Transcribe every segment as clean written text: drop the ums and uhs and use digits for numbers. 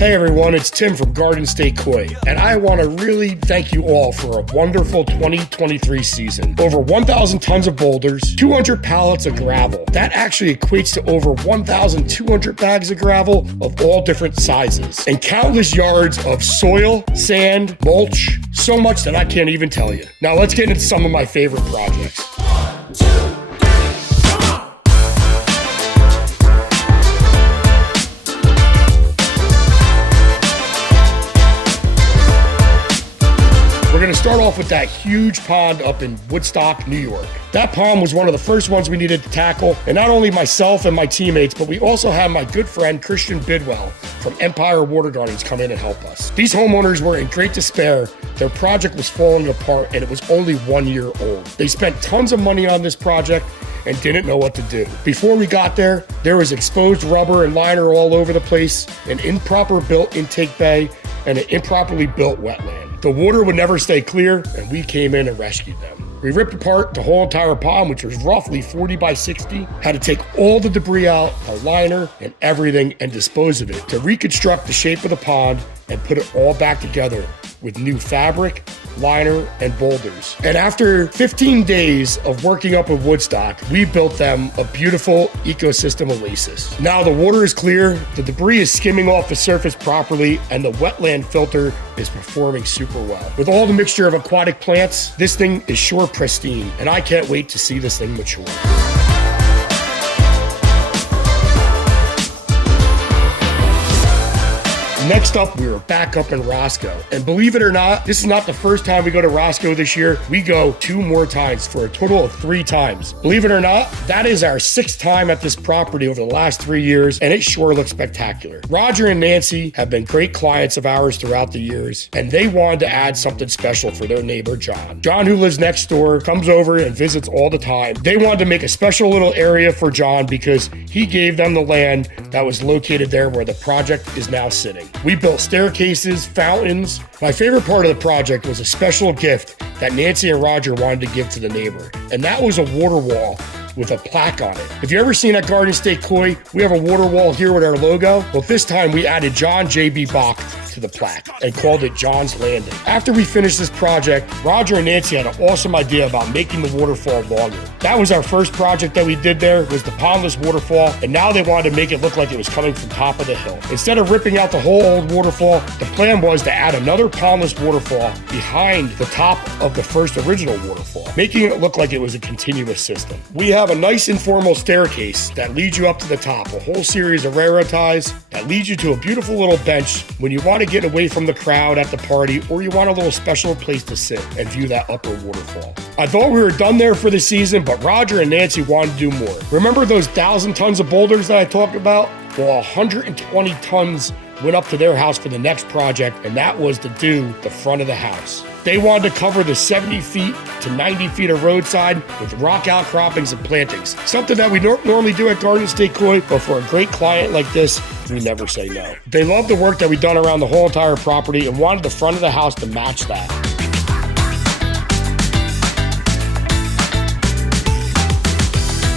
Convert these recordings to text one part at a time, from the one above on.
Hey everyone, it's Tim from Garden State Koi, and I want to really thank you all for a wonderful 2023 season. Over 1,000 tons of boulders, 200 pallets of gravel. That actually equates to over 1,200 bags of gravel of all different sizes, and countless yards of soil, sand, mulch, so much that I can't even tell you. Now let's get into some of my favorite projects. We're going to start off with that huge pond up in Woodstock, New York. That pond was one of the first ones we needed to tackle, and not only myself and my teammates, but we also had my good friend Christian Bidwell from Empire Water Gardens come in and help us. These homeowners were in great despair. Their project was falling apart, and it was only 1 year old. They spent tons of money on this project and didn't know what to do. Before we got there was exposed rubber and liner all over the place, an improper built intake bay, and an improperly built wetland. The water would never stay clear, and we came in and rescued them. We ripped apart the whole entire pond, which was roughly 40 by 60, had to take all the debris out, our liner and everything, and dispose of it to reconstruct the shape of the pond and put it all back together with new fabric, liner, and boulders. And after 15 days of working up in Woodstock, we built them a beautiful ecosystem oasis. Now the water is clear, the debris is skimming off the surface properly, and the wetland filter is performing super well. With all the mixture of aquatic plants, this thing is sure pristine, and I can't wait to see this thing mature. Next up, we were back up in Roscoe. And believe it or not, this is not the first time we go to Roscoe this year. We go 2 more times for a total of 3 times. Believe it or not, that is our 6th time at this property over the last 3 years, and it sure looks spectacular. Roger and Nancy have been great clients of ours throughout the years, and they wanted to add something special for their neighbor, John. John, who lives next door, comes over and visits all the time. They wanted to make a special little area for John because he gave them the land that was located there where the project is now sitting. We built staircases, fountains. My favorite part of the project was a special gift that Nancy and Roger wanted to give to the neighbor, and that was a water wall with a plaque on it. If you ever seen at Garden State Koi, we have a water wall here with our logo. Well, this time we added John J.B. Bach to the plaque and called it John's Landing. After we finished this project, Roger and Nancy had an awesome idea about making the waterfall longer. That was our first project that we did there, was the pondless waterfall, and now they wanted to make it look like it was coming from top of the hill. Instead of ripping out the whole old waterfall, the plan was to add another pondless waterfall behind the top of the first original waterfall, making it look like it was a continuous system. We have a nice informal staircase that leads you up to the top, a whole series of railroad ties that leads you to a beautiful little bench when you want to get away from the crowd at the party, or you want a little special place to sit and view that upper waterfall. I thought we were done there for the season, but Roger and Nancy wanted to do more. Remember those 1,000 tons of boulders that I talked about? Well, 120 tons went up to their house for the next project, and that was to do the front of the house. They wanted to cover the 70 feet to 90 feet of roadside with rock outcroppings and plantings. Something that we don't normally do at Garden State Koi, but for a great client like this, we never say no. They loved the work that we've done around the whole entire property and wanted the front of the house to match that.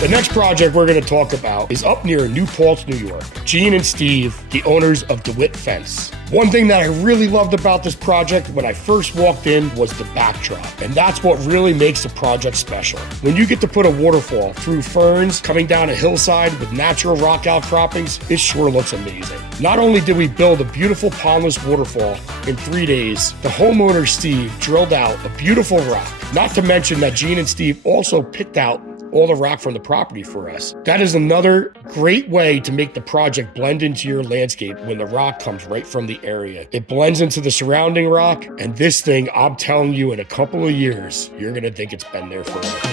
The next project we're going to talk about is up near New Paltz, New York. Gene and Steve, the owners of DeWitt Fence. One thing that I really loved about this project when I first walked in was the backdrop, and that's what really makes the project special. When you get to put a waterfall through ferns coming down a hillside with natural rock outcroppings, it sure looks amazing. Not only did we build a beautiful pondless waterfall in 3 days, the homeowner Steve drilled out a beautiful rock. Not to mention that Gene and Steve also picked out all the rock from the property for us. That is another great way to make the project blend into your landscape when the rock comes right from the area. It blends into the surrounding rock, and this thing, I'm telling you, in a couple of years, you're gonna think it's been there forever.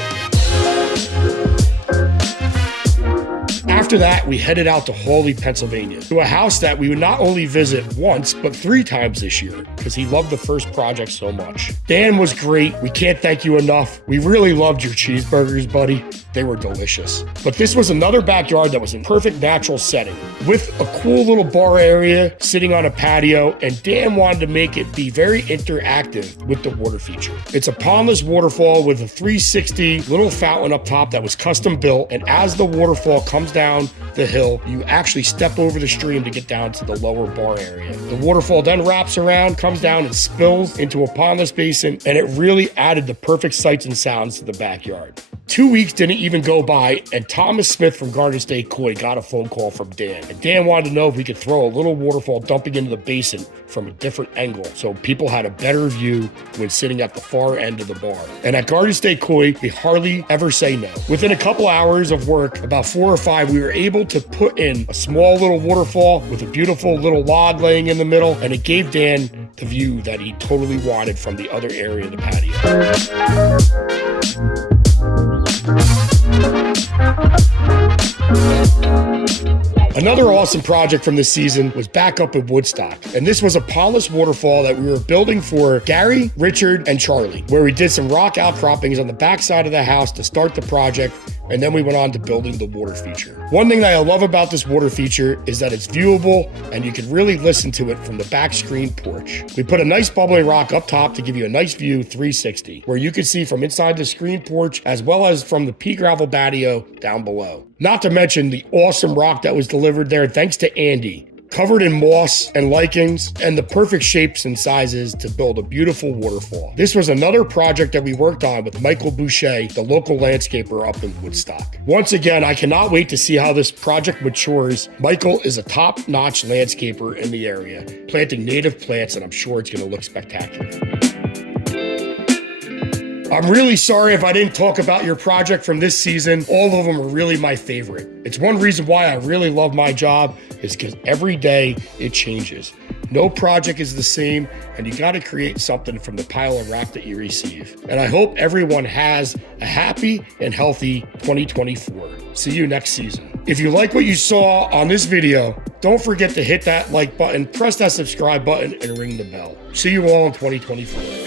After that, we headed out to Hawley, Pennsylvania, to a house that we would not only visit once, but 3 times this year, because he loved the first project so much. Dan was great. We can't thank you enough. We really loved your cheeseburgers, buddy. They were delicious. But this was another backyard that was in perfect natural setting, with a cool little bar area sitting on a patio, and Dan wanted to make it be very interactive with the water feature. It's a pondless waterfall with a 360 little fountain up top that was custom built, and as the waterfall comes down down the hill. You actually step over the stream to get down to the lower bar area. The waterfall then wraps around, comes down and spills into a pondless basin, and it really added the perfect sights and sounds to the backyard. 2 weeks didn't even go by, and Thomas Smith from Garden State Koi got a phone call from Dan. And Dan wanted to know if we could throw a little waterfall dumping into the basin from a different angle so people had a better view when sitting at the far end of the bar. And at Garden State Koi, we hardly ever say no. Within a couple hours of work, about 4 or 5, we were able to put in a small little waterfall with a beautiful little log laying in the middle, and it gave Dan the view that he totally wanted from the other area of the patio. Another awesome project from this season was back up in Woodstock. And this was a pondless waterfall that we were building for Gary, Richard, and Charlie, where we did some rock outcroppings on the backside of the house to start the project, and then we went on to building the water feature. One thing that I love about this water feature is that it's viewable and you can really listen to it from the back screen porch. We put a nice bubbling rock up top to give you a nice view 360, where you can see from inside the screen porch as well as from the pea gravel patio down below. Not to mention the awesome rock that was delivered there thanks to Andy, covered in moss and lichens, and the perfect shapes and sizes to build a beautiful waterfall. This was another project that we worked on with Michael Boucher, the local landscaper up in Woodstock. Once again, I cannot wait to see how this project matures. Michael is a top-notch landscaper in the area, planting native plants, and I'm sure it's going to look spectacular. I'm really sorry if I didn't talk about your project from this season. All of them are really my favorite. It's one reason why I really love my job is because every day it changes. No project is the same, and you got to create something from the pile of rock that you receive. And I hope everyone has a happy and healthy 2024. See you next season. If you like what you saw on this video, don't forget to hit that like button, press that subscribe button, and ring the bell. See you all in 2024.